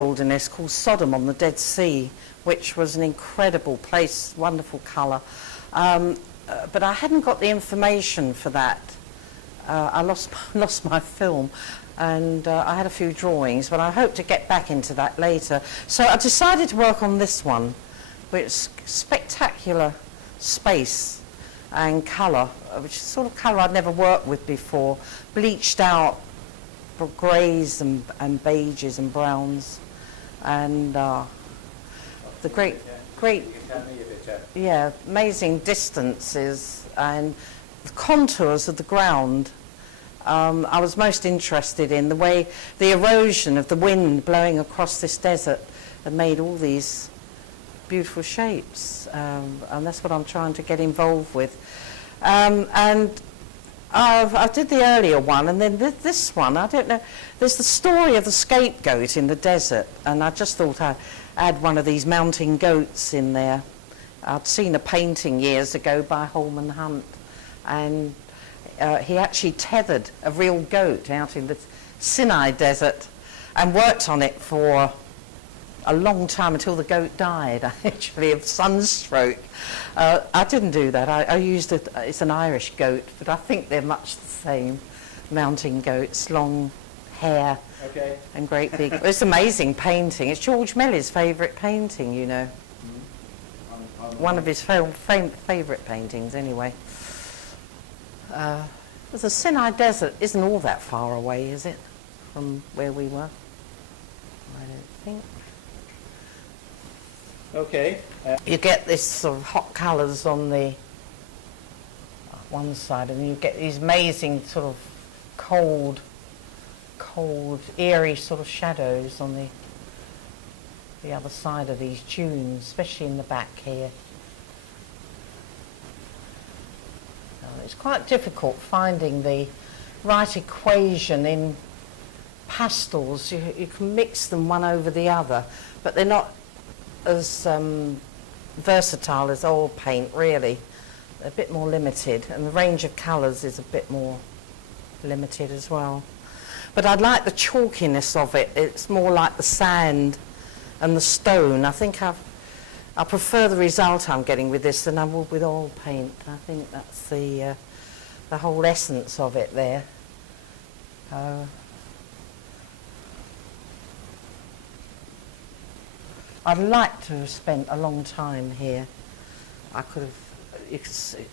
wilderness called Sodom on the Dead Sea, which was an incredible place, wonderful colour. But I hadn't got the information for that. I lost my film, and I had a few drawings, but I hope to get back into that later. So I decided to work on this one, which is spectacular space and colour, which is sort of colour I'd never worked with before, bleached out greys and beiges and browns, and the great, yeah, amazing distances and the contours of the ground. I was most interested in the way the erosion of the wind blowing across this desert had made all these beautiful shapes, and that's what I'm trying to get involved with. And I did the earlier one, and then this one, I don't know, there's the story of the scapegoat in the desert, and I just thought I'd add one of these mountain goats in there. I'd seen a painting years ago by Holman Hunt, and he actually tethered a real goat out in the Sinai desert and worked on it for a long time until the goat died, actually, of sunstroke. I didn't do that. I used it. It's an Irish goat, but I think they're much the same. Mountain goats, long hair, and great big. It's an amazing painting. It's George Mellie's favourite painting, you know. One of his favourite paintings, anyway. The Sinai Desert isn't all that far away, is it, from where we were? I don't think. Okay. You get this sort of hot colours on the one side, and you get these amazing sort of cold, eerie sort of shadows on the other side of these dunes, especially in the back here. It's quite difficult finding the right equation in pastels. You can mix them one over the other, but they're not as versatile as oil paint, really. They're a bit more limited, and the range of colours is a bit more limited as well. But I like the chalkiness of it. It's more like the sand and the stone. I think I prefer the result I'm getting with this than I would with oil paint. I think that's the whole essence of it there. I'd like to have spent a long time here. I could have, it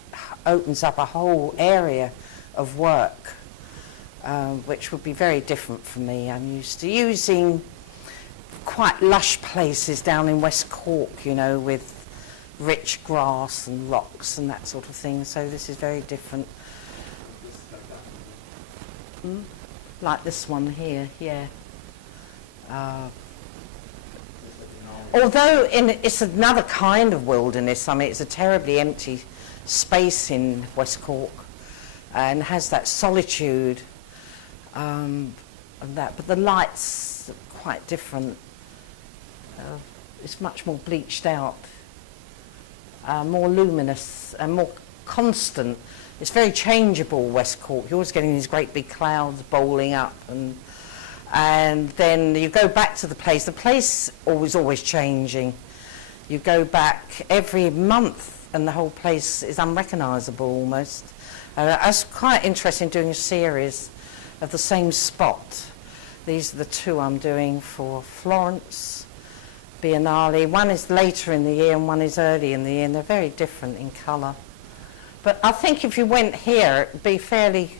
opens up a whole area of work, which would be very different for me. I'm used to using quite lush places down in West Cork, you know, with rich grass and rocks and that sort of thing. So this is very different. Like this one here, yeah. Although it's another kind of wilderness. I mean, it's a terribly empty space in West Cork, and has that solitude and that. But the lights are quite different. It's much more bleached out, more luminous and more constant. It's very changeable, West Cork. You're always getting these great big clouds bowling up, and then you go back to the place. The place always changing. You go back every month, and the whole place is unrecognisable almost. I was quite interested in doing a series of the same spot. These are the two I'm doing for Florence Biennale. One is later in the year and one is early in the year, and they're very different in colour. But I think if you went here, it'd be fairly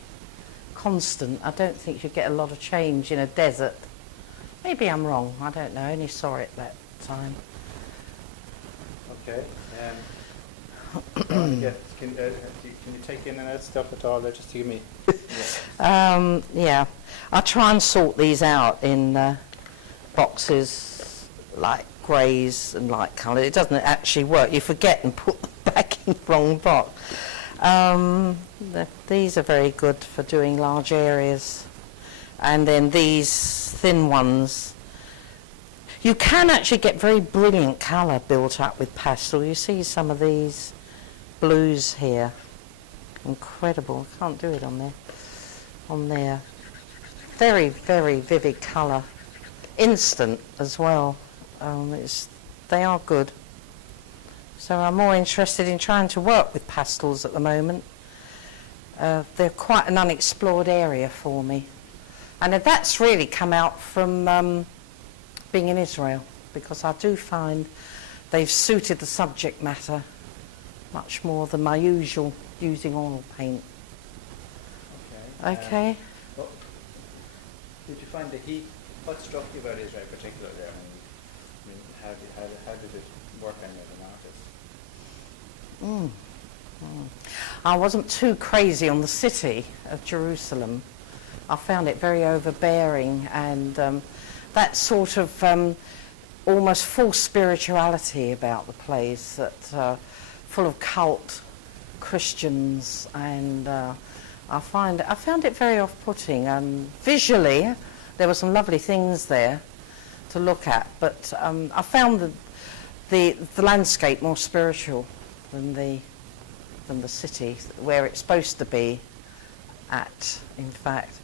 constant. I don't think you'd get a lot of change in a desert. Maybe I'm wrong, I don't know, I only saw it that time. Okay. Can you take in that stuff at all? Just to give me. Yeah, I'll try and sort these out in boxes like greys and light colour. It doesn't actually work. You forget and put them back in the wrong box. These are very good for doing large areas, and then these thin ones. You can actually get very brilliant colour built up with pastel. You see some of these blues here, incredible. I can't do it on there. Very, very vivid colour. instant as well. They are good. So I'm more interested in trying to work with pastels at the moment. They're quite an unexplored area for me. And that's really come out from being in Israel, because I do find they've suited the subject matter much more than my usual using oil paint. Okay. Well, did you find the heat? What struck you about Israel particularly? I mean, how did it work on you as an artist? I wasn't too crazy on the city of Jerusalem. I found it very overbearing, and that sort of almost false spirituality about the place, that full of cult Christians, and I found it very off-putting. Visually, there were some lovely things there to look at, but I found the landscape more spiritual than the city where it's supposed to be at, in fact.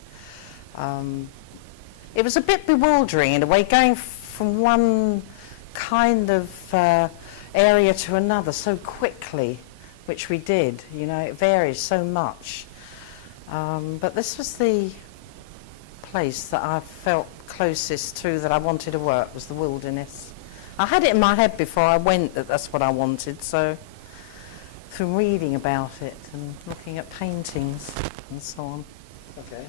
It was a bit bewildering in a way, going from one kind of area to another so quickly, which we did. You know, it varies so much. But this was the place that I felt closest to, that I wanted to work, was the wilderness. I had it in my head before I went that that's what I wanted, so through reading about it and looking at paintings and so on. Okay.